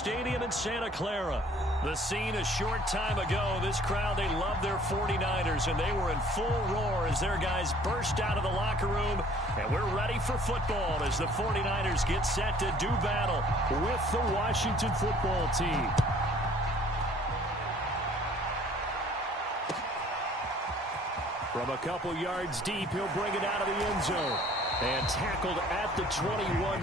Stadium in Santa Clara. The scene a short time ago. This crowd, they love their 49ers, and they were in full roar as their guys burst out of the locker room. And we're ready for football as the 49ers get set to do battle with the Washington football team. From a couple yards deep, he'll bring it out of the end zone. And tackled at the 21.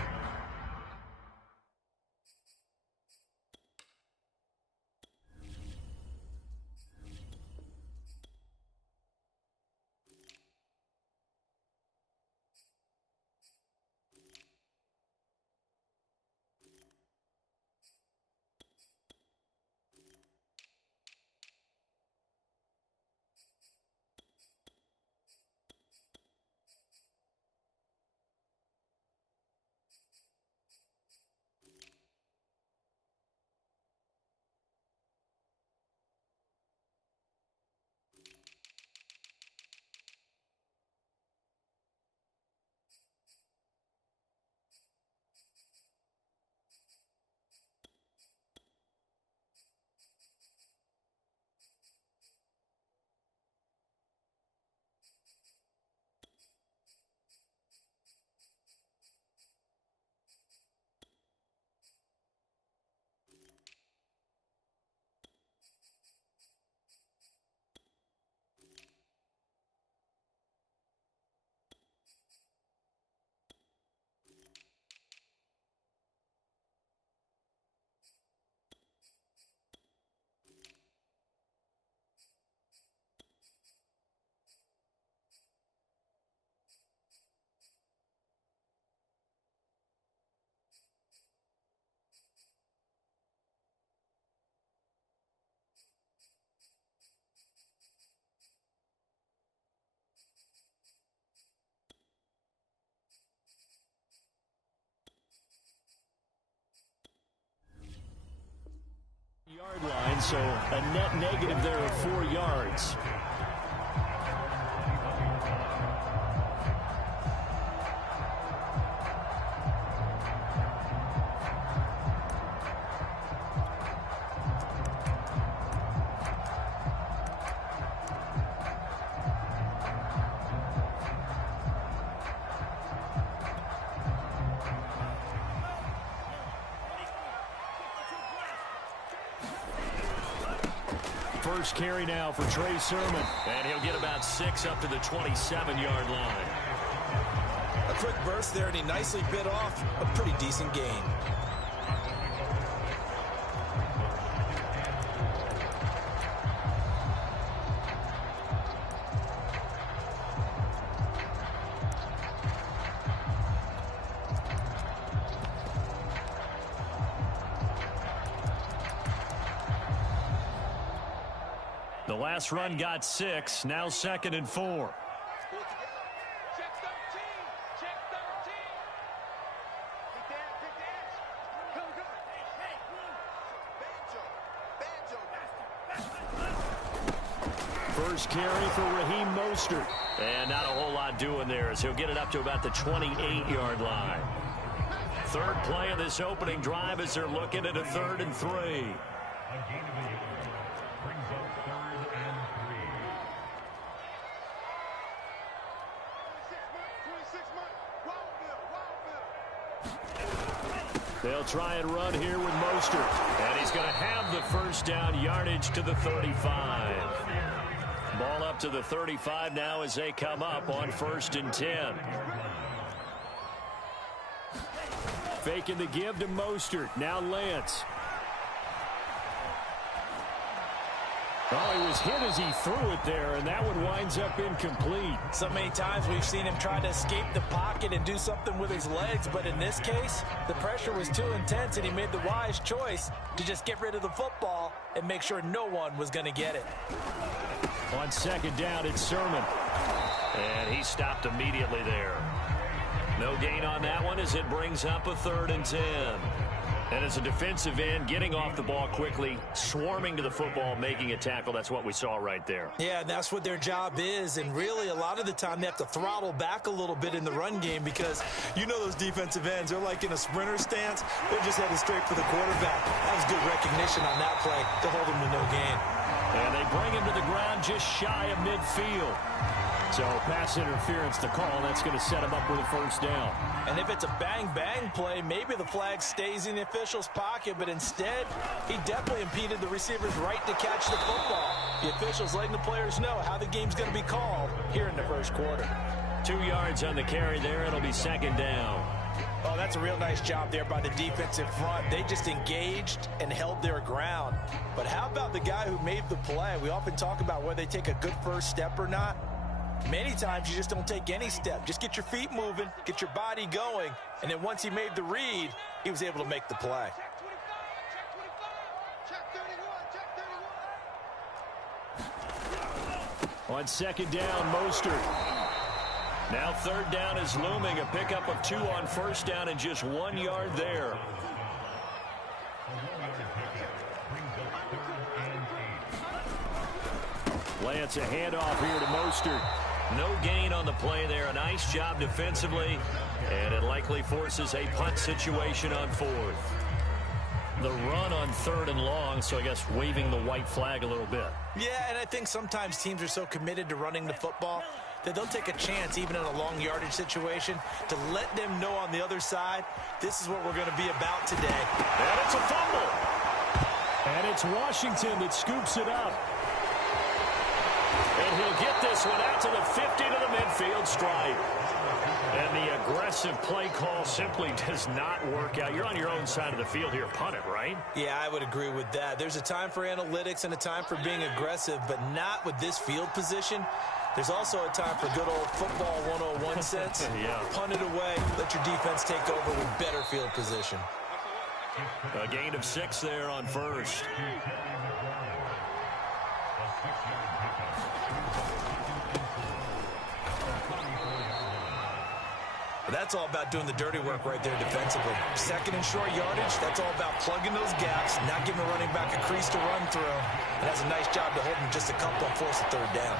Yard line, so a net negative there of 4 yards. First carry now for Trey Sermon. And he'll get about 6 up to the 27-yard line. A quick burst there, and he nicely bit off a pretty decent gain. The last run got 6, now 2nd and 4. First carry for Raheem Mostert. And not a whole lot doing there as he'll get it up to about the 28-yard line. Third play of this opening drive as they're looking at a 3rd and 3. They'll try and run here with Mostert. And he's going to have the first down, yardage to the 35. Ball up to the 35 now as they come up on 1st and 10. Faking the give to Mostert. Now Lance. Oh, he was hit as he threw it there, and that one winds up incomplete. So many times we've seen him try to escape the pocket and do something with his legs, but in this case, the pressure was too intense, and he made the wise choice to just get rid of the football and make sure no one was going to get it. On 2nd down, it's Sermon. And he stopped immediately there. No gain on that one as it brings up a 3rd and 10. And as a defensive end, getting off the ball quickly, swarming to the football, making a tackle, that's what we saw right there. Yeah, and that's what their job is. And really, a lot of the time, they have to throttle back a little bit in the run game because you know those defensive ends, they're like in a sprinter stance. They're just headed straight for the quarterback. recognition on that play to hold him to no gain. And they bring him to the ground just shy of midfield. So pass interference to call. That's going to set him up with a first down. And if it's a bang-bang play, maybe the flag stays in the official's pocket, but instead, he definitely impeded the receiver's right to catch the football. The official's letting the players know how the game's going to be called here in the first quarter. 2 yards on the carry there. It'll be second down. Oh, that's a real nice job there by the defensive front. They just engaged and held their ground. But how about the guy who made the play? We often talk about whether they take a good first step or not. Many times you just don't take any step. Just get your feet moving, get your body going, and then once he made the read, he was able to make the play. On second down, Mostert. Now third down is looming. A pickup of 2 on first down and just 1 yard there. Lance, a handoff here to Mostert. No gain on the play there. A nice job defensively. And it likely forces a punt situation on fourth. The run on third and long, so I guess waving the white flag a little bit. Yeah, and I think sometimes teams are so committed to running the football that they'll take a chance, even in a long yardage situation, to let them know on the other side, this is what we're going to be about today. And it's a fumble. And it's Washington that scoops it up. And he'll get this one out to the 50 to the midfield stripe. And the aggressive play call simply does not work out. You're on your own side of the field here. Punt it, right? Yeah, I would agree with that. There's a time for analytics and a time for being aggressive, but not with this field position. There's also a time for good old football 101 sense. Yeah. Punt it away. Let your defense take over with better field position. A gain of 6 there on first. That's all about doing the dirty work right there defensively. Second and short yardage, that's all about plugging those gaps, not giving the running back a crease to run through. And has a nice job to hold him just a couple and force a third down.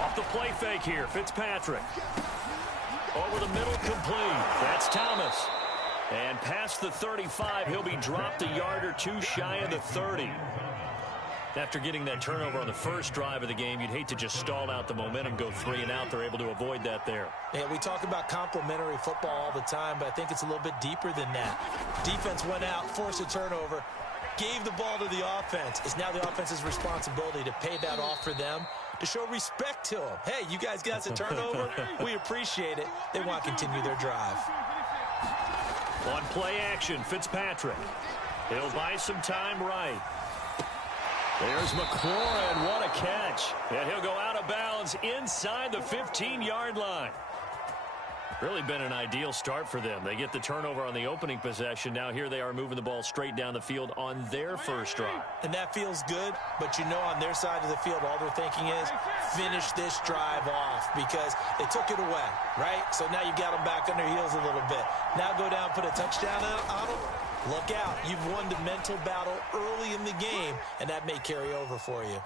Off the play fake here, Fitzpatrick. Over the middle, complete. That's Thomas. And past the 35, he'll be dropped a yard or 2 shy of the 30. After getting that turnover on the first drive of the game, you'd hate to just stall out the momentum, go 3 and out. They're able to avoid that there. Yeah, we talk about complementary football all the time, but I think it's a little bit deeper than that. Defense went out, forced a turnover, gave the ball to the offense. It's now the offense's responsibility to pay that off for them, to show respect to them. Hey, you guys got a turnover? We appreciate it. They want to continue their drive. On play action, Fitzpatrick. He'll buy some time right. There's McLaurin. What a catch. And he'll go out of bounds inside the 15-yard line. Really been an ideal start for them. They get the turnover on the opening possession. Now here they are moving the ball straight down the field on their first drive. And that feels good, but you know on their side of the field, all they're thinking is finish this drive off because they took it away, right? So now you got them back on their heels a little bit. Now go down, put a touchdown on them. Look out. You've won the mental battle early in the game, and that may carry over for you.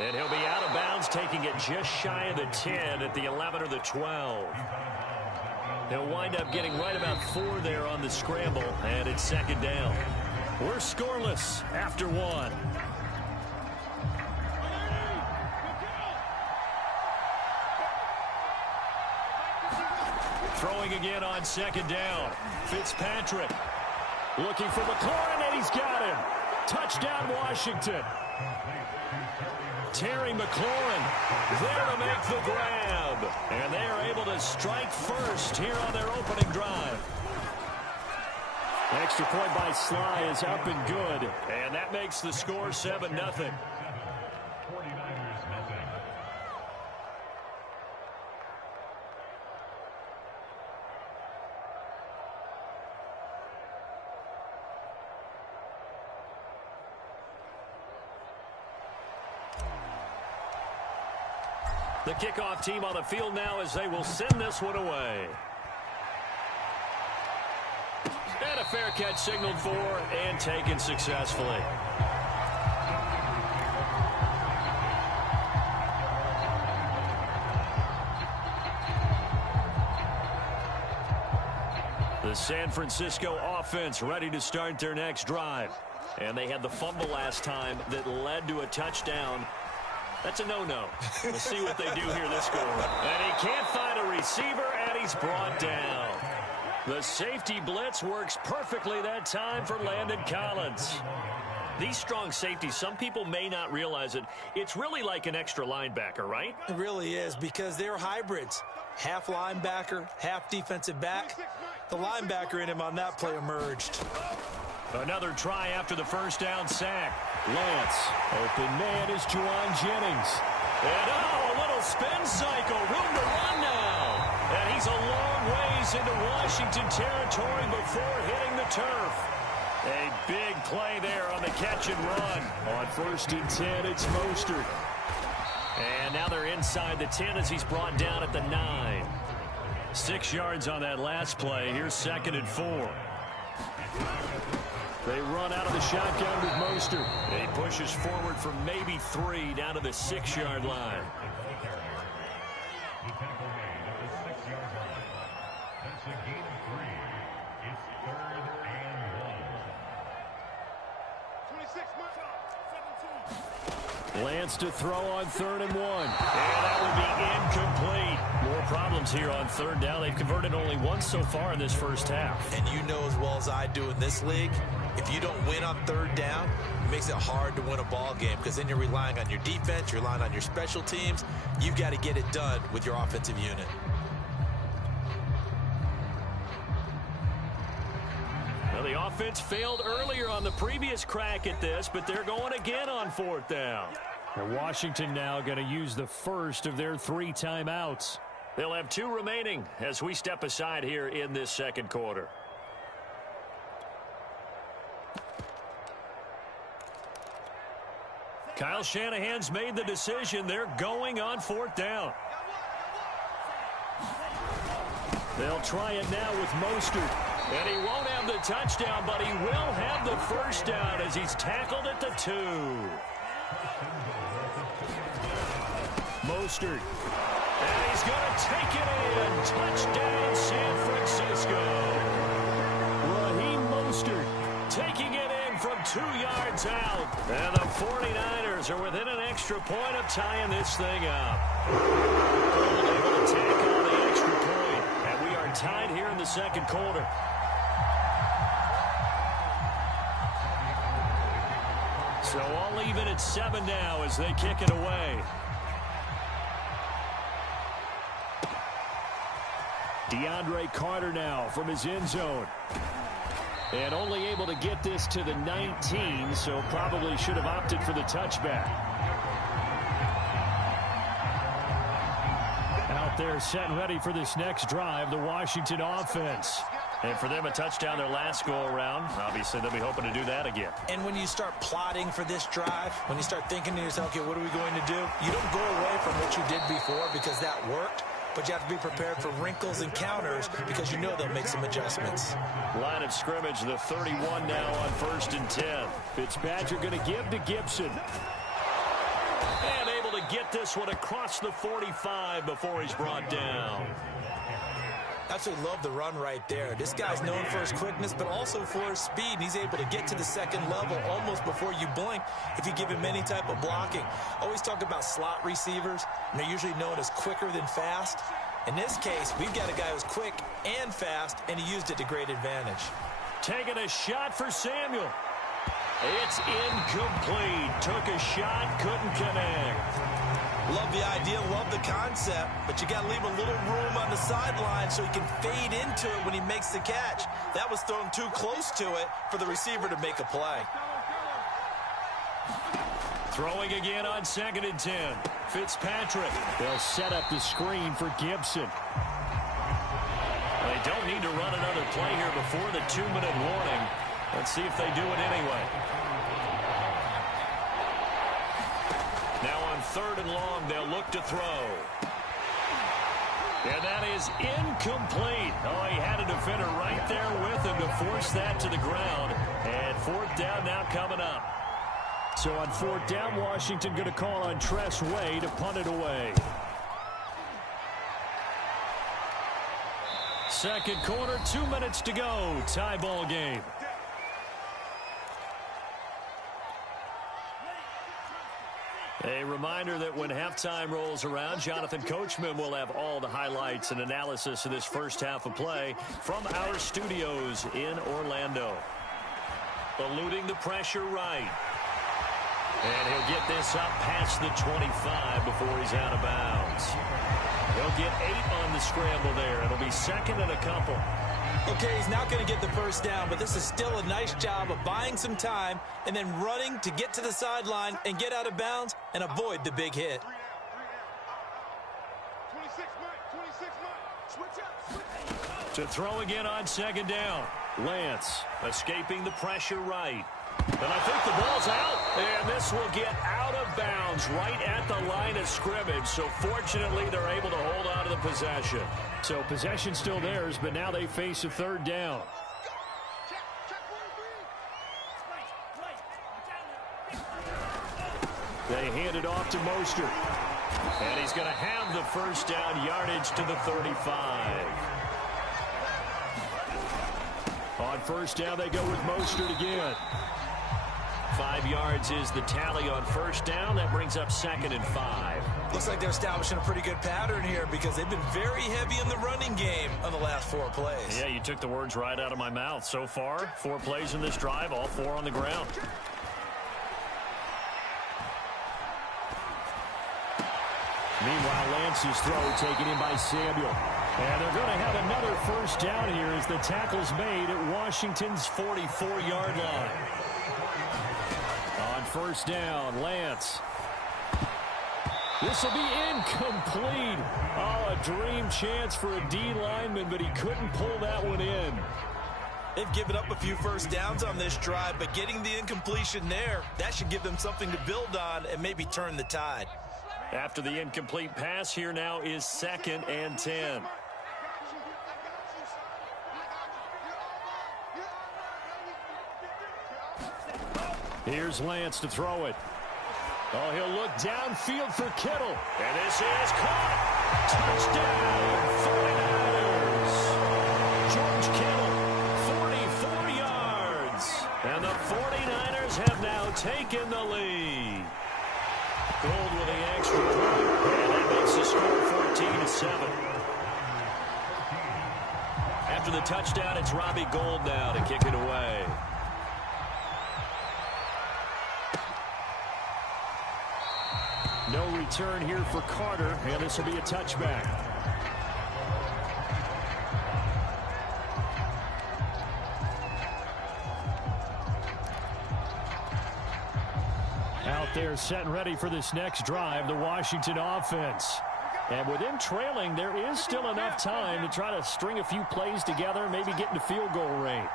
And he'll be out of bounds, taking it just shy of the 10 at the 11 or the 12. He'll wind up getting right about 4 there on the scramble, and it's second down. We're scoreless after 1. Throwing again on second down. Fitzpatrick looking for McLaurin, and he's got him. Touchdown, Washington. Terry McLaurin there to make the grab. And they are able to strike first here on their opening drive. Extra point by Sly is up and good. And that makes the score 7-0. The kickoff team on the field now as they will send this one away. And a fair catch signaled for and taken successfully. The San Francisco offense ready to start their next drive. And they had the fumble last time that led to a touchdown. That's a no-no. We'll see what they do here this go around. And he can't find a receiver, and he's brought down. The safety blitz works perfectly that time for Landon Collins. These strong safeties, some people may not realize it. It's really like an extra linebacker, right? It really is, because they're hybrids. Half linebacker, half defensive back. The linebacker in him on that play emerged. Another try after the first down sack. Lance, open man is Juwan Jennings. And a little spin cycle, room to run now. And he's a long ways into Washington territory before hitting the turf. A big play there on the catch and run. On 1st and 10, it's Mostert. And now they're inside the 10 as he's brought down at the 9. 6 yards on that last play. Here's 2nd and 4. They run out of the shotgun with Mostert. He pushes forward for maybe 3 down to the 6-yard line. Lance to throw on 3rd and 1. And that would be incomplete. More problems here on 3rd down. They've converted only once so far in this first half. And you know as well as I do in this league, if you don't win on 3rd down, it makes it hard to win a ball game because then you're relying on your defense, you're relying on your special teams. You've got to get it done with your offensive unit. Well, the offense failed earlier on the previous crack at this, but they're going again on 4th down. And Washington now going to use the first of their 3 timeouts. They'll have 2 remaining as we step aside here in this second quarter. Kyle Shanahan's made the decision. They're going on 4th down. They'll try it now with Mostert. And he won't have the touchdown, but he will have the first down as he's tackled at the 2. Mostert. And he's going to take it in. Touchdown, San Francisco. Raheem Mostert taking it in from 2 yards out. And the 49ers are within an extra point of tying this thing up. Able to tackle the extra point. And we are tied here in the second quarter. So all even at 7 now as they kick it away. DeAndre Carter now from his end zone. And only able to get this to the 19, so probably should have opted for the touchback. Out there set and ready for this next drive, the Washington offense. And for them, a touchdown their last go-around. Obviously, they'll be hoping to do that again. And when you start plotting for this drive, when you start thinking to yourself, okay, what are we going to do? You don't go away from what you did before because that worked, but you have to be prepared for wrinkles and counters because you know they'll make some adjustments. Line of scrimmage, the 31 now on 1st and 10. Fitzpatrick going to give to Gibson. And able to get this one across the 45 before he's brought down. Absolutely love the run right there. This guy's known for his quickness, but also for his speed. He's able to get to the second level almost before you blink if you give him any type of blocking. Always talk about slot receivers, and they're usually known as quicker than fast. In this case, we've got a guy who's quick and fast, and he used it to great advantage. Taking a shot for Samuel. It's incomplete. Took a shot, couldn't connect. Love the idea, love the concept, but you got to leave a little room on the sideline so he can fade into it when he makes the catch. That was thrown too close to it for the receiver to make a play. Throwing again on 2nd and 10. Fitzpatrick. They'll set up the screen for Gibson. They don't need to run another play here before the 2-minute warning. Let's see if they do it anyway. Now on 3rd and long, they'll look to throw. And that is incomplete. Oh, he had a defender right there with him to force that to the ground. And 4th down now coming up. So on 4th down, Washington going to call on Tress Way to punt it away. second quarter, 2 minutes to go. Tie ball game. A reminder that when halftime rolls around, Jonathan Coachman will have all the highlights and analysis of this first half of play from our studios in Orlando. Eluding the pressure right. And he'll get this up past the 25 before he's out of bounds. He'll get 8 on the scramble there. It'll be second and a couple. Okay, he's not going to get the first down, but this is still a nice job of buying some time and then running to get to the sideline and get out of bounds and avoid the big hit. To throw again on second down. Lance escaping the pressure right. And I think the ball's out. And this will get out of bounds right at the line of scrimmage. So fortunately, they're able to hold on to the possession. So possession still theirs, but now they face a third down. They hand it off to Mostert. And he's going to have the first down yardage to the 35. On first down, they go with Mostert again. 5 yards is the tally on first down. That brings up second and 5. Looks like they're establishing a pretty good pattern here because they've been very heavy in the running game on the last 4 plays. Yeah, you took the words right out of my mouth. So far, 4 plays in this drive, all 4 on the ground. Meanwhile, Lance's throw taken in by Samuel. And they're going to have another first down here as the tackle's made at Washington's 44-yard line. On first down, Lance. This will be incomplete. Oh, a dream chance for a D lineman, but he couldn't pull that one in. They've given up a few first downs on this drive, but getting the incompletion there, that should give them something to build on and maybe turn the tide. After the incomplete pass, here now is second and 10. Here's Lance to throw it. Oh, he'll look downfield for Kittle. And this is caught. Touchdown, 49ers. George Kittle, 44 yards. And the 49ers have now taken the lead. Gold with the extra point. And that makes the score 14-7. After the touchdown, it's Robbie Gould now to kick it away. No return here for Carter, and this will be a touchback. Out there set and ready for this next drive, the Washington offense. And with them trailing, there is still enough time to try to string a few plays together, maybe get into field goal range.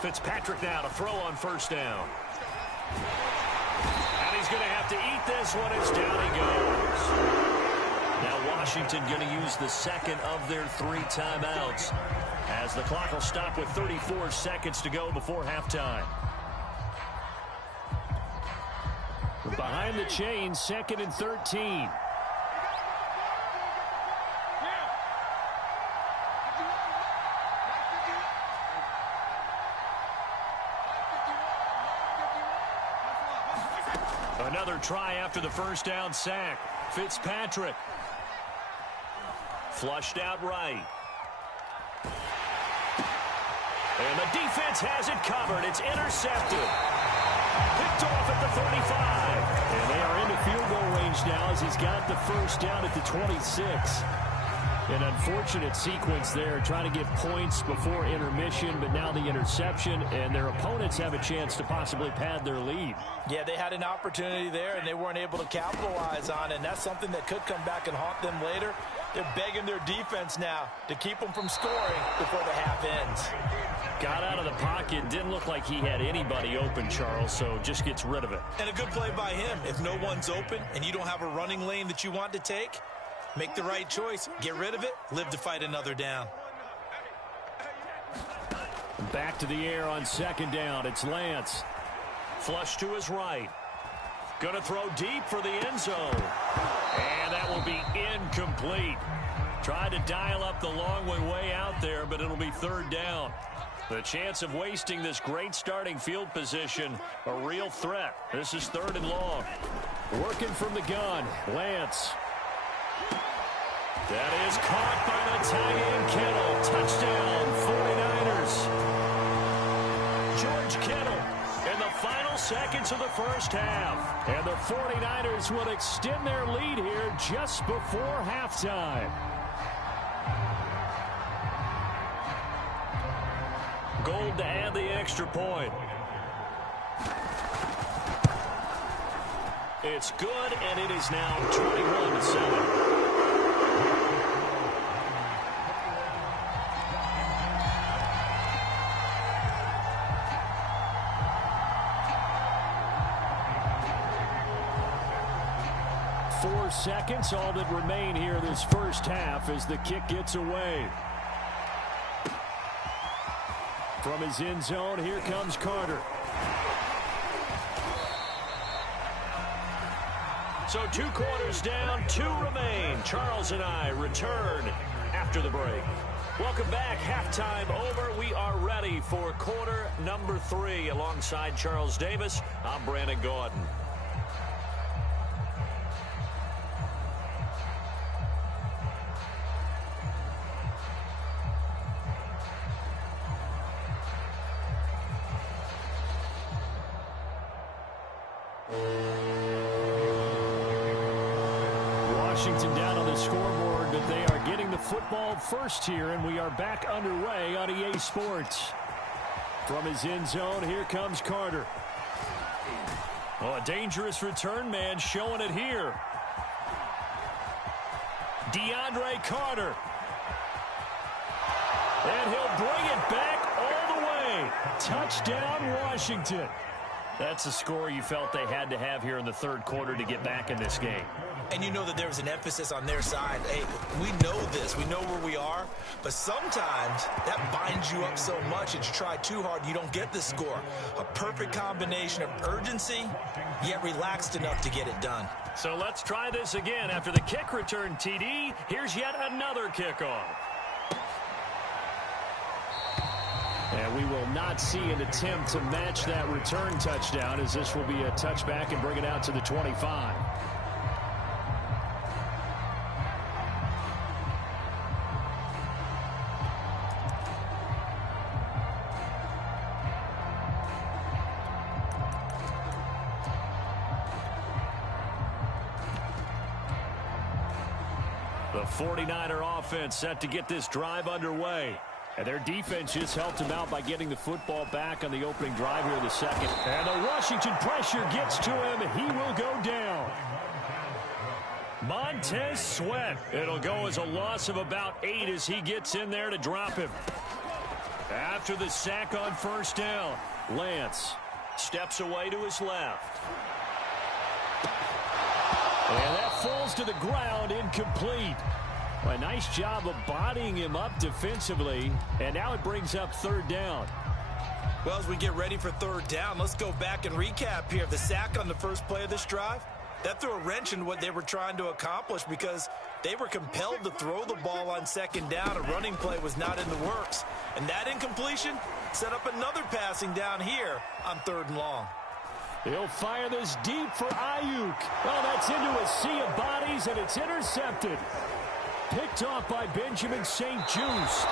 Fitzpatrick now to throw on first down. And he's going to have to eat this one as down he goes. Now Washington going to use the second of their 3 timeouts as the clock will stop with 34 seconds to go before halftime. Behind the chains, second and 13. Another try after the first down sack. Fitzpatrick. Flushed out right. And the defense has it covered. It's intercepted. Picked off at the 35. And they are into field goal range now as he's got the first down at the 26. An unfortunate sequence there, trying to get points before intermission, but now the interception, and their opponents have a chance to possibly pad their lead. Yeah, they had an opportunity there, and they weren't able to capitalize on it, and that's something that could come back and haunt them later. They're begging their defense now to keep them from scoring before the half ends. Got out of the pocket, didn't look like he had anybody open, Charles, so just gets rid of it. And a good play by him. If no one's open and you don't have a running lane that you want to take, make the right choice. Get rid of it. Live to fight another down. Back to the air on second down. It's Lance. Flush to his right. Going to throw deep for the end zone. incomplete. Tried to dial up the long way out there, but it'll be third down. The chance of wasting this great starting field position, a real threat. This is third and long. Working from the gun, Lance. That is caught by the tagging Kittle. Touchdown, 49ers. George Kittle in the final seconds of the first half. And the 49ers will extend their lead here just before halftime. Gold to add the extra point. It's good, and it is now 21-7. Seconds, all that remain here this first half as the kick gets away. From his end zone, here comes Carter. So 2 quarters down, 2 remain. Charles and I return after the break. Welcome back. Halftime over. We are ready for quarter number 3. Alongside Charles Davis, I'm Brandon Gaudin. Washington down on the scoreboard, but they are getting the football first here, and we are back underway on EA Sports. From his end zone, here comes Carter. Oh, a dangerous return man showing it here. DeAndre Carter. And he'll bring it back all the way. Touchdown, Washington. That's a score you felt they had to have here in the third quarter to get back in this game. And you know that there was an emphasis on their side. Hey, we know this. We know where we are. But sometimes that binds you up so much that you try too hard, you don't get the score. A perfect combination of urgency, yet relaxed enough to get it done. So let's try this again. After the kick return TD, here's yet another kickoff. And we will not see an attempt to match that return touchdown, as this will be a touchback and bring it out to the 25. The 49er offense set to get this drive underway. And their defense just helped him out by getting the football back on the opening drive here in the second. And the Washington pressure gets to him. He will go down. Montez Sweat. It'll go as a loss of about 8 as he gets in there to drop him. After the sack on first down, Lance steps away to his left. And that falls to the ground, incomplete. A nice job of bodying him up defensively, and now it brings up third down. Well, as we get ready for third down, let's go back and recap here. The sack on the first play of this drive, that threw a wrench in what they were trying to accomplish because they were compelled to throw the ball on second down. A running play was not in the works, and that incompletion set up another passing down here on third and long. He'll fire this deep for Ayuk. Oh, that's into a sea of bodies, and it's intercepted. Picked off by Benjamin St. Juste.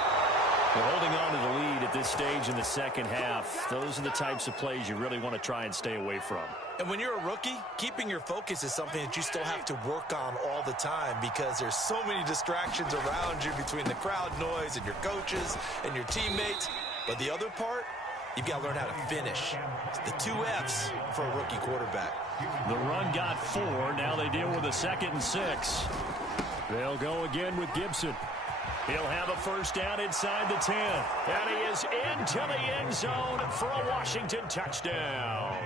They're holding on to the lead at this stage in the second half. Those are the types of plays you really want to try and stay away from. And when you're a rookie, keeping your focus is something that you still have to work on all the time because there's so many distractions around you between the crowd noise and your coaches and your teammates. But the other part, you've got to learn how to finish. It's the 2 F's for a rookie quarterback. The run got 4. Now they deal with a 2nd and 6. They'll go again with Gibson. He'll have a first down inside the 10. And he is into the end zone for a Washington touchdown.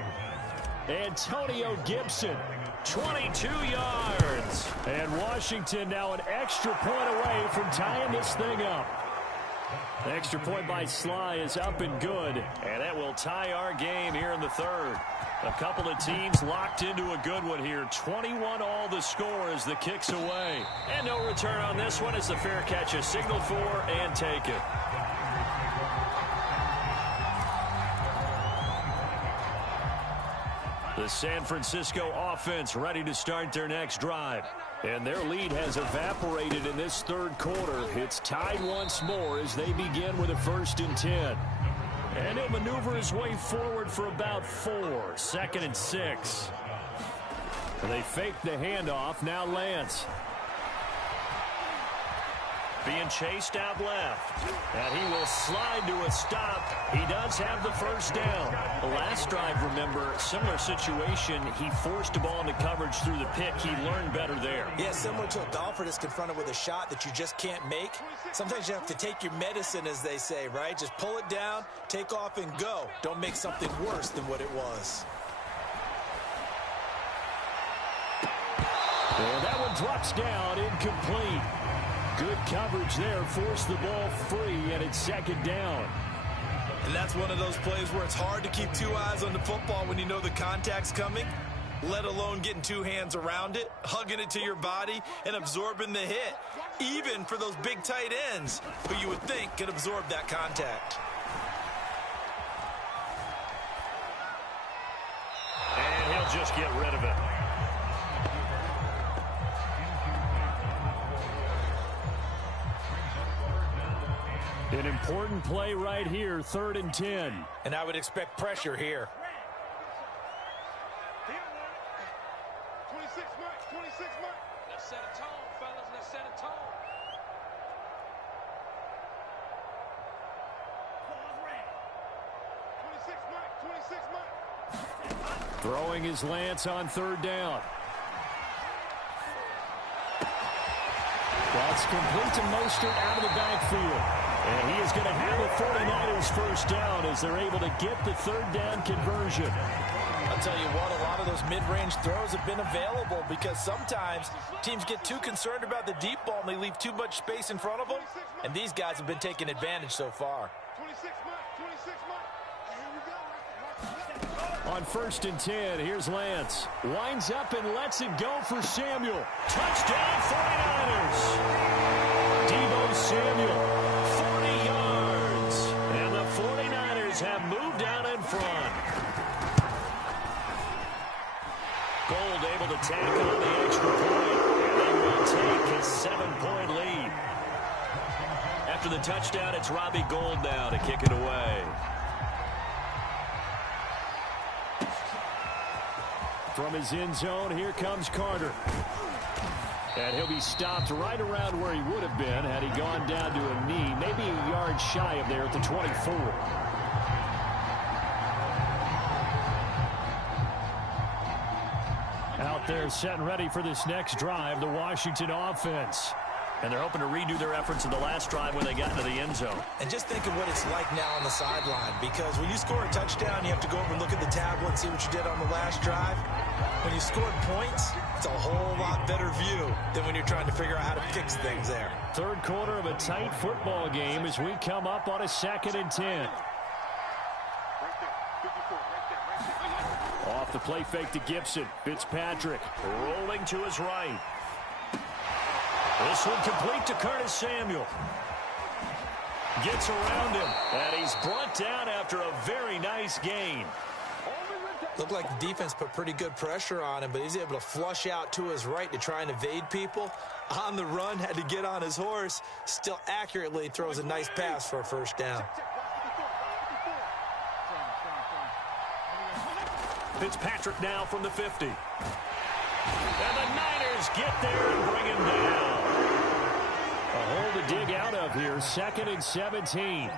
Antonio Gibson, 22 yards. And Washington now an extra point away from tying this thing up. The extra point by Sly is up and good. And that will tie our game here in the third. A couple of teams locked into a good one here. 21 all the score as the kick's away. And no return on this one as the fair catch is signaled for and taken. The San Francisco offense ready to start their next drive. And their lead has evaporated in this third quarter. It's tied once more as they begin with a 1st and 10. And he'll maneuver his way forward for about 4. 2nd and 6. They fake the handoff. Now Lance. Being chased out left. And he will slide to a stop. He does have the 1st down. The last drive, remember, similar situation. He forced the ball into coverage through the pick. He learned better there. Yeah, similar to a golfer that's confronted with a shot that you just can't make. Sometimes you have to take your medicine, as they say, right? Just pull it down, take off, and go. Don't make something worse than what it was. And that one drops down, incomplete. Good coverage there, forced the ball free, and it's 2nd down. And that's one of those plays where it's hard to keep 2 eyes on the football when you know the contact's coming, let alone getting 2 hands around it, hugging it to your body, and absorbing the hit, even for those big tight ends who you would think could absorb that contact. And he'll just get rid of it. An important play right here, 3rd and 10. And I would expect pressure here. 26 mark. Let's set a tone, fellas. Let's set a tone. Throwing his Lance on 3rd down. That's complete to Mostert out of the backfield. And he is going to have the 49ers 1st down as they're able to get the 3rd down conversion. I'll tell you what, a lot of those mid-range throws have been available because sometimes teams get too concerned about the deep ball and they leave too much space in front of them. And these guys have been taking advantage so far. 26 mark. On 1st and 10, here's Lance. Winds up and lets it go for Samuel. Touchdown 49ers. Deebo Samuel, 40 yards. And the 49ers have moved out in front. Gold able to tack on the extra point. And they will take a 7-point lead. After the touchdown, it's Robbie Gould now to kick it away. From his end zone, here comes Carter. And he'll be stopped right around where he would have been had he gone down to a knee, maybe a yard shy of there at the 24. Out there set and ready for this next drive, the Washington offense. And they're hoping to redo their efforts in the last drive when they got into the end zone. And just think of what it's like now on the sideline, because when you score a touchdown, you have to go over and look at the tablet and see what you did on the last drive. When you scored points, it's a whole lot better view than when you're trying to figure out how to fix things there. 3rd quarter of a tight football game as we come up on a 2nd and 10. Off the play fake to Gibson. Fitzpatrick rolling to his right. This one complete to Curtis Samuel. Gets around him, and he's brought down after a very nice gain. Looked like the defense put pretty good pressure on him, but he's able to flush out to his right to try and evade people. On the run, had to get on his horse. Still accurately throws a nice pass for a 1st down. Fitzpatrick now from the 50. And the Niners get there and bring him down. A hole to dig out of here, 2nd and 17.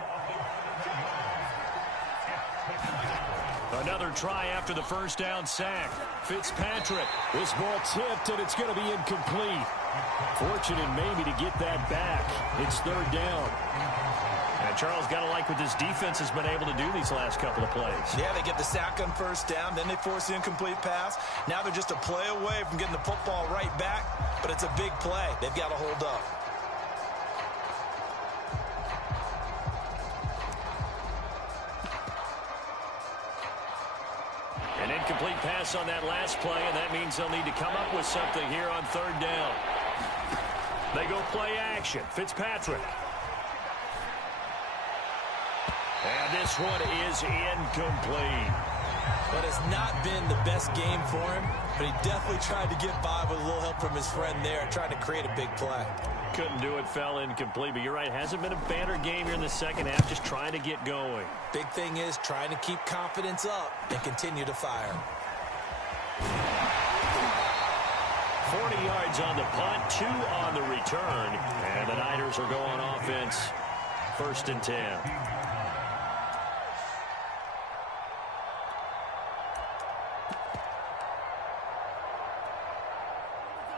Another try after the 1st down sack. Fitzpatrick, this ball tipped, and it's going to be incomplete. Fortunate maybe to get that back. It's 3rd down. And Charles, got to like what this defense has been able to do these last couple of plays. Yeah, they get the sack on 1st down, then they force the incomplete pass. Now they're just a play away from getting the football right back, but it's a big play. They've got to hold up. An incomplete pass on that last play, and that means they'll need to come up with something here on third down. They go play action. Fitzpatrick. And this one is incomplete. But it's not been the best game for him, but he definitely tried to get by with a little help from his friend there, trying to create a big play. Couldn't do it, fell incomplete, but you're right, hasn't been a banner game here in the second half, just trying to get going. Big thing is trying to keep confidence up and continue to fire. 40 yards on the punt, 2 on the return, and the Niners will go on offense, 1st and 10.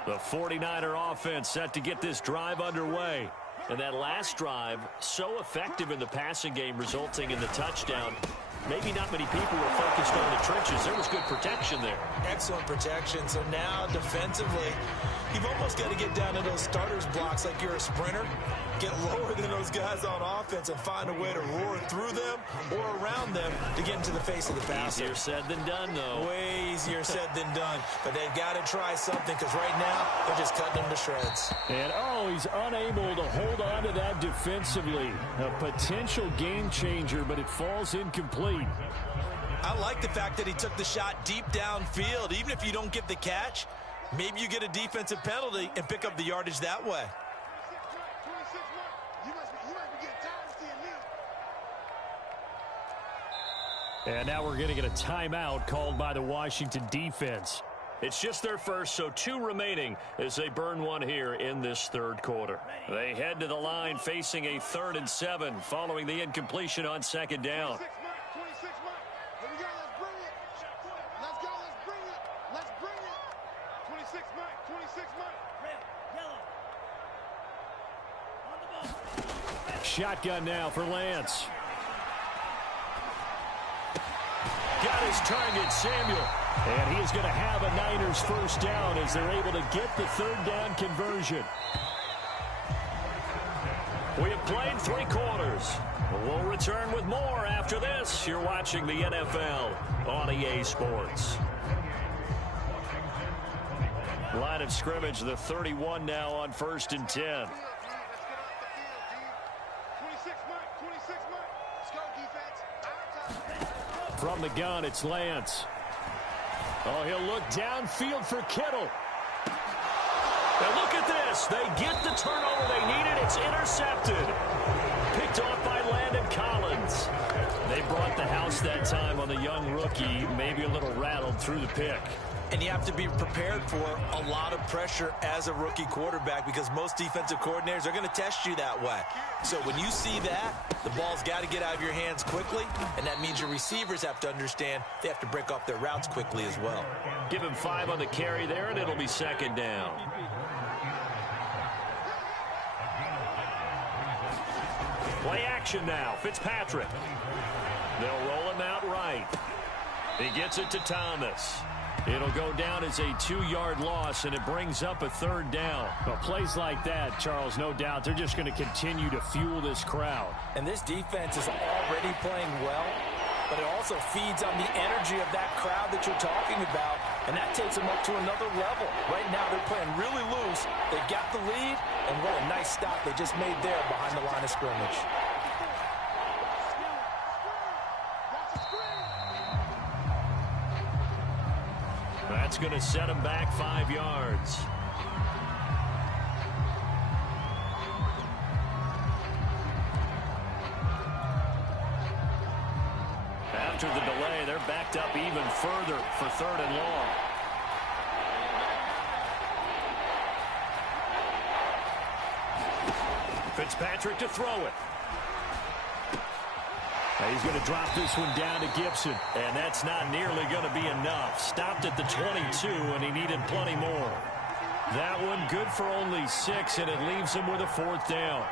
The 49er offense set to get this drive underway. And that last drive, so effective in the passing game, resulting in the touchdown. Maybe not many people were focused on the trenches. There was good protection there. Excellent protection. So now, defensively, you've almost got to get down to those starters blocks like you're a sprinter. Get lower than those guys on offense and find a way to roar through them or around them to get into the face of the passer. Easier said than done, though. Way easier said than done. But they've got to try something because right now they're just cutting them to shreds. And, he's unable to hold on to that defensively. A potential game changer, but it falls incomplete. I like the fact that he took the shot deep downfield. Even if you don't get the catch, maybe you get a defensive penalty and pick up the yardage that way. And now we're going to get a timeout called by the Washington defense. It's just their first, so 2 remaining as they burn one here in this third quarter. They head to the line facing a 3rd and 7 following the incompletion on 2nd down. Shotgun now for Lance. Got his target, Samuel. And he is going to have a Niners first down as they're able to get the 3rd down conversion. We have played 3 quarters. We'll return with more after this. You're watching the NFL on EA Sports. Line of scrimmage, the 31 now on 1st and 10. From the gun, it's Lance. He'll look downfield for Kittle. And look at this. They get the turnover they needed. It's intercepted. Picked off by Landon Collins. They brought the house that time on the young rookie. Maybe a little rattled through the pick. And you have to be prepared for a lot of pressure as a rookie quarterback because most defensive coordinators are going to test you that way. So when you see that, the ball's got to get out of your hands quickly, and that means your receivers have to understand they have to break off their routes quickly as well. Give him 5 on the carry there, and it'll be 2nd down. Play action now. Fitzpatrick. They'll roll him out right. He gets it to Thomas. It'll go down as a 2-yard loss, and it brings up a 3rd down. Well, plays like that, Charles, no doubt, they're just going to continue to fuel this crowd. And this defense is already playing well, but it also feeds on the energy of that crowd that you're talking about, and that takes them up to another level. Right now, they're playing really loose. They've got the lead, and what a nice stop they just made there behind the line of scrimmage. That's going to set him back 5 yards. After the delay, they're backed up even further for 3rd and long. Fitzpatrick to throw it. He's going to drop this one down to Gibson. And that's not nearly going to be enough. Stopped at the 22, and he needed plenty more. That one good for only 6, and it leaves him with a 4th down.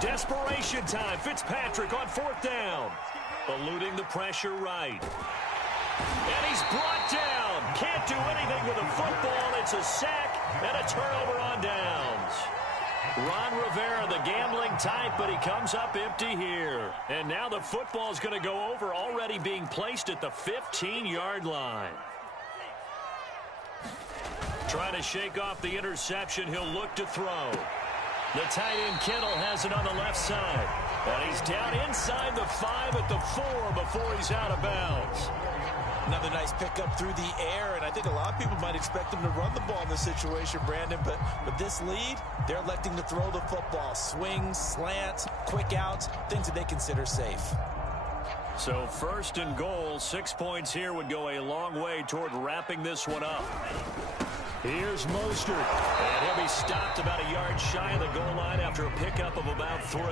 Desperation time. Fitzpatrick on 4th down. Eluding the pressure right. And he's brought down. Can't do anything with a football. It's a sack and a turnover on downs. Ron Rivera, the gambling type, but he comes up empty here. And now the football's going to go over, already being placed at the 15-yard line. Trying to shake off the interception, he'll look to throw. The tight end Kittle has it on the left side. And he's down inside the 5 at the 4 before he's out of bounds. Another nice pickup through the air, and I think a lot of people might expect him to run the ball in this situation, Brandon, but with this lead, they're electing to throw the football. Swings, slants, quick outs, things that they consider safe. So 1st and goal, 6 points here would go a long way toward wrapping this one up. Here's Mostert. And he'll be stopped about a yard shy of the goal line after a pickup of about 3.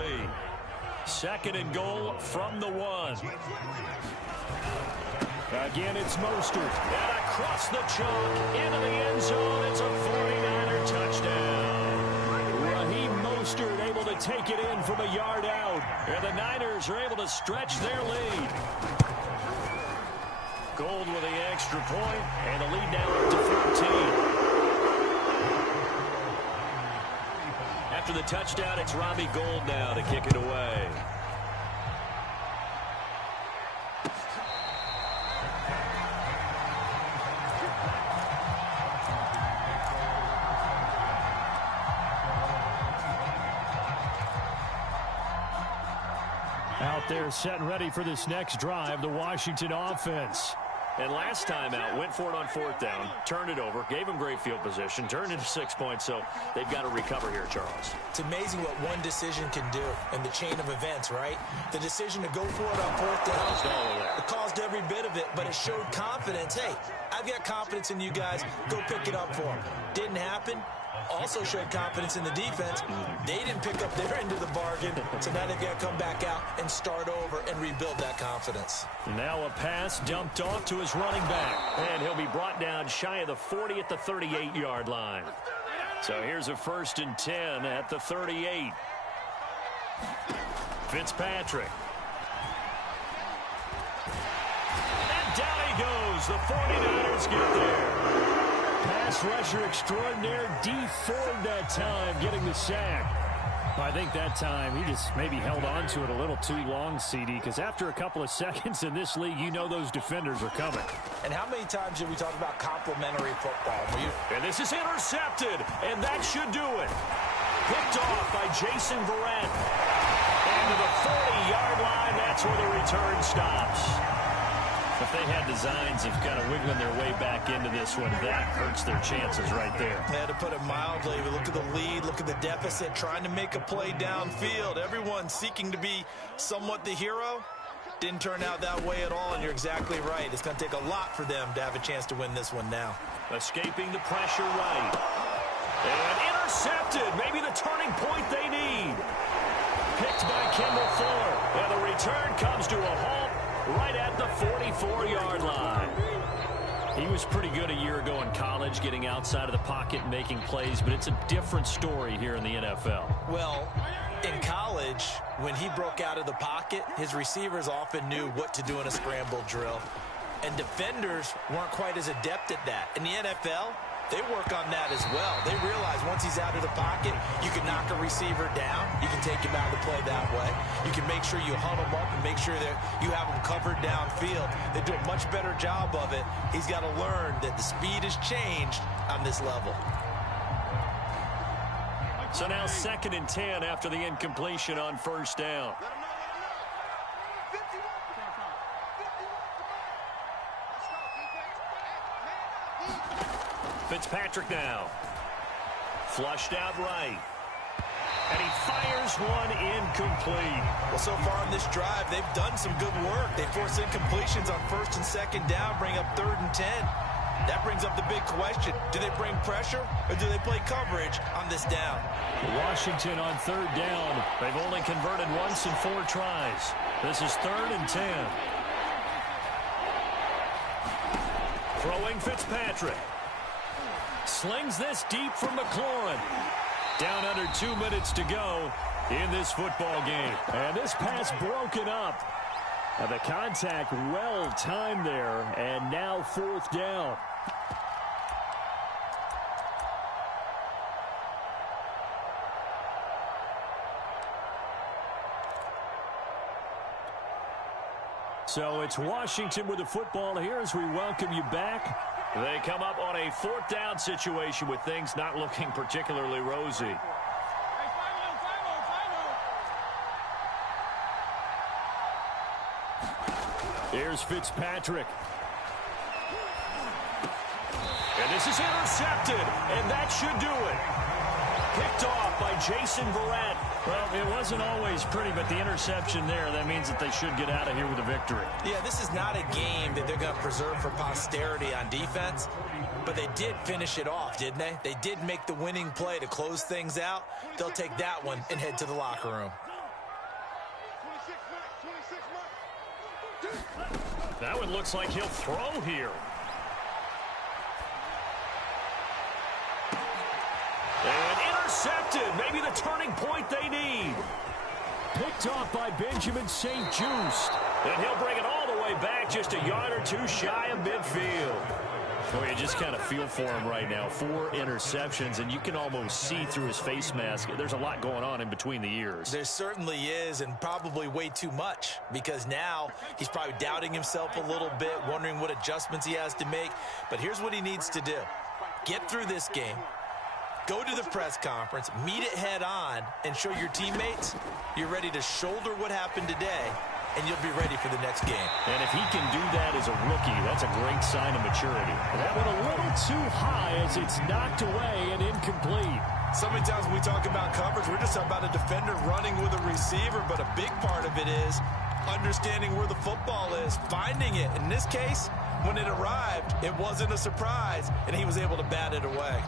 2nd and goal from the 1. Again, it's Mostert. And across the chalk into the end zone. It's a 49er touchdown. Raheem Mostert able to take it in from a yard out. And the Niners are able to stretch their lead. Gold with the extra point, and the lead now up to 14. After the touchdown, it's Robbie Gould now to kick it away. Out there set and ready for this next drive, the Washington offense. And last time out, went for it on 4th down, turned it over, gave them great field position, turned into 6 points, so they've got to recover here, Charles. It's amazing what one decision can do in the chain of events, right? The decision to go for it on 4th down, it caused every bit of it, but it showed confidence. Hey, I've got confidence in you guys. Go pick it up for them. Didn't happen. Also showed confidence in the defense. They didn't pick up their end of the bargain, so now they've got to come back out and start over and rebuild that confidence. Now a pass dumped off to his running back. And he'll be brought down shy of the 40 at the 38-yard line. So here's a 1st and 10 at the 38. Fitzpatrick. And down he goes. The 49ers get there. Pass rusher extraordinaire, D Ford that time, getting the sack. I think that time he just maybe held on to it a little too long, CD, because after a couple of seconds in this league, you know those defenders are coming. And how many times did we talk about complimentary football? And this is intercepted, and that should do it. Picked off by Jason Verrett. And to the 40-yard line, that's where the return stops. If they had designs of kind of wiggling their way back into this one, that hurts their chances right there. Yeah, to put it mildly, look at the lead, look at the deficit, trying to make a play downfield. Everyone seeking to be somewhat the hero. Didn't turn out that way at all, and you're exactly right. It's going to take a lot for them to have a chance to win this one now. Escaping the pressure right. And intercepted. Maybe the turning point they need. Picked by Kendall Fuller. And the return comes to a halt right at the 44-yard line. He was pretty good a year ago in college, getting outside of the pocket and making plays, but it's a different story here in the NFL. Well, in college, when he broke out of the pocket, his receivers often knew what to do in a scramble drill. And defenders weren't quite as adept at that. In the NFL, they work on that as well. They realize once he's out of the pocket, you can knock a receiver down. You can take him out of the play that way. You can make sure you huddle him up and make sure that you have him covered downfield. They do a much better job of it. He's got to learn that the speed has changed on this level. So now 2nd and 10 after the incompletion on 1st down. Fitzpatrick now. Flushed out right. And he fires one incomplete. Well, so far in this drive, they've done some good work. They force incompletions on 1st and 2nd down, bring up 3rd and 10. That brings up the big question. Do they bring pressure or do they play coverage on this down? Washington on 3rd down. They've only converted once in 4 tries. This is 3rd and 10. Throwing Fitzpatrick. Slings this deep from McLaurin. Down under 2 minutes to go in this football game. And this pass broken up. The contact well timed there. And now 4th down. So it's Washington with the football here as we welcome you back. They come up on a 4th down situation with things not looking particularly rosy. Here's Fitzpatrick. And this is intercepted, and that should do it. Picked off by Jason Verrett. Well, it wasn't always pretty, but the interception there, that means that they should get out of here with a victory. Yeah, this is not a game that they're going to preserve for posterity on defense, but they did finish it off, didn't they? They did make the winning play to close things out. They'll take that one and head to the locker room. That one looks like he'll throw here. And intercepted. Maybe the turning point they need. Picked off by Benjamin St. Just. And he'll bring it all the way back just a yard or two shy of midfield. Boy, you just kind of feel for him right now. 4 interceptions, and you can almost see through his face mask. There's a lot going on in between the ears. There certainly is, and probably way too much, because now he's probably doubting himself a little bit, wondering what adjustments he has to make. But here's what he needs to do. Get through this game. Go to the press conference, meet it head on, and show your teammates you're ready to shoulder what happened today, and you'll be ready for the next game. And if he can do that as a rookie, that's a great sign of maturity. That one a little too high as it's knocked away and incomplete. So many times when we talk about coverage, we're just talking about a defender running with a receiver, but a big part of it is understanding where the football is, finding it. In this case, when it arrived, it wasn't a surprise, and he was able to bat it away.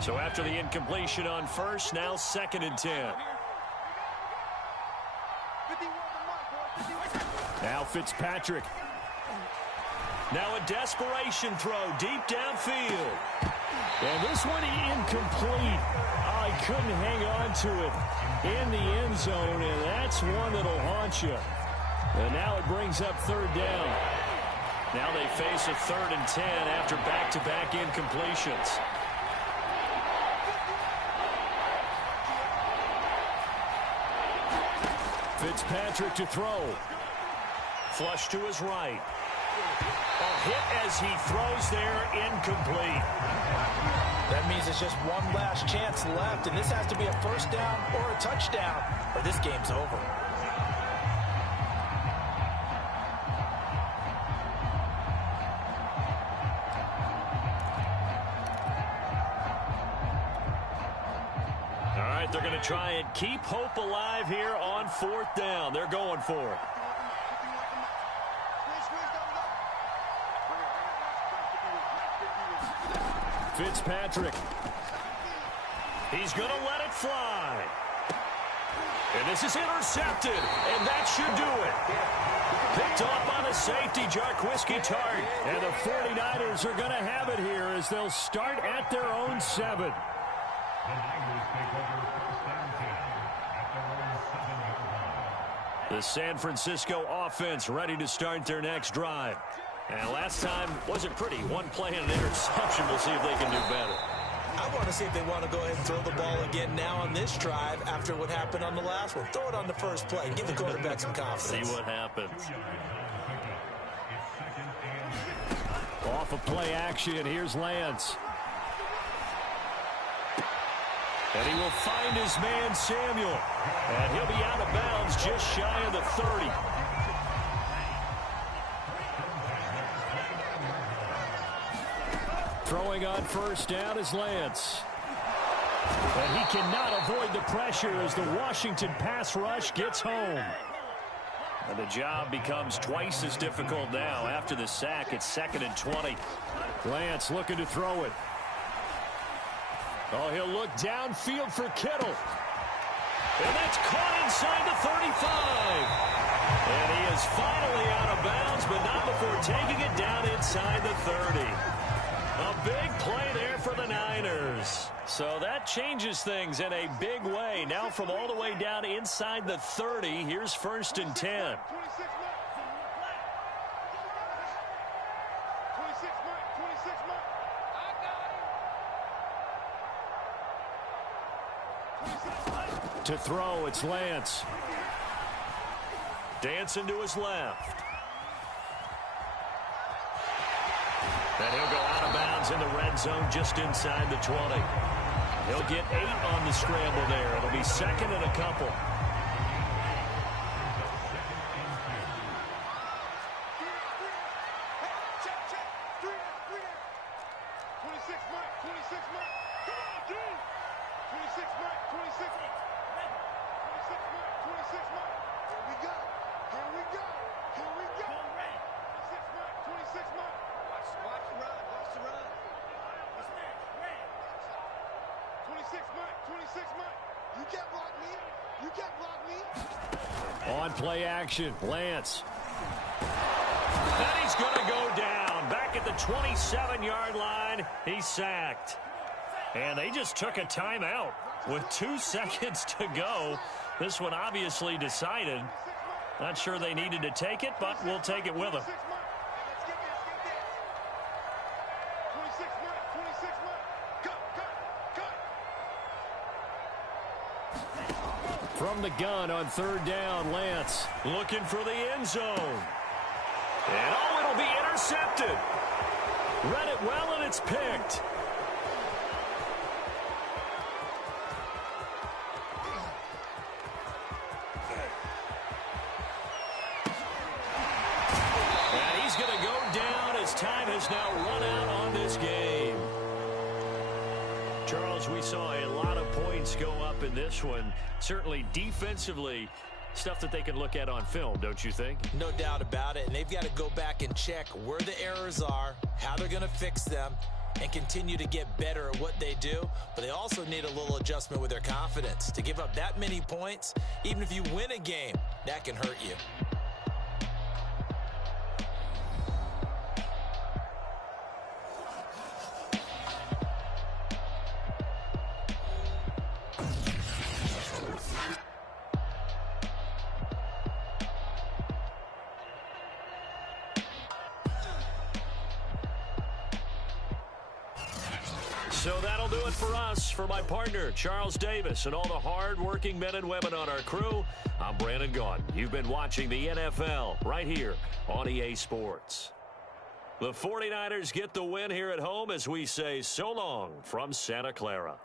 So after the incompletion on first, now 2nd and 10. Now Fitzpatrick. Now a desperation throw deep downfield. And this one incomplete. Oh, he couldn't hang on to it in the end zone, and that's one that'll haunt you. And now it brings up 3rd down. Now they face a 3rd and 10 after back-to-back incompletions. Fitzpatrick to throw. Flush to his right. A hit as he throws there, incomplete. That means it's just one last chance left, and this has to be a 1st down or a touchdown, or this game's over. All right, they're going to try and keep hope alive here on 4th down. They're going for it. Fitzpatrick. He's going to let it fly. And this is intercepted, and that should do it. Picked off by the safety, Jarquiski Tart. And the 49ers are going to have it here as they'll start at their own 7. The San Francisco offense ready to start their next drive. And last time wasn't pretty. One play and an interception. We'll see if they can do better. I want to see if they want to go ahead and throw the ball again now on this drive after what happened on the last one. Throw it on the first play. Give the quarterback some confidence. See what happens. Off of play action, here's Lance. And he will find his man, Samuel. And he'll be out of bounds just shy of the 30. Throwing on 1st down is Lance. And he cannot avoid the pressure as the Washington pass rush gets home. And the job becomes twice as difficult now. After the sack, it's 2nd and 20. Lance looking to throw it. Oh, he'll look downfield for Kittle. And that's caught inside the 35. And he is finally out of bounds, but not before taking it down inside the 30. A big play there for the Niners. So that changes things in a big way. Now from all the way down inside the 30, here's 1st and 10. To throw, it's Lance. Dancing to his left. And he'll go out of bounds in the red zone just inside the 20. He'll get 8 on the scramble there. It'll be second and a couple. On play action, Lance. And he's going to go down. Back at the 27-yard line, he's sacked. And they just took a timeout with 2 seconds to go. This one obviously decided. Not sure they needed to take it, but we'll take it with them. From the gun on third down, Lance. Looking for the end zone. And oh, it'll be intercepted. Read it well, and it's picked. And he's going to go down as time has now run out on this game. Charles, we saw a lot of points go up in this one. Certainly defensively, stuff that they can look at on film, don't you think? No doubt about it. And they've got to go back and check where the errors are, how they're going to fix them, and continue to get better at what they do. But they also need a little adjustment with their confidence. To give up that many points, even if you win a game, that can hurt you. So that'll do it for us. For my partner, Charles Davis, and all the hard-working men and women on our crew, I'm Brandon Gaudin. You've been watching the NFL right here on EA Sports. The 49ers get the win here at home as we say so long from Santa Clara.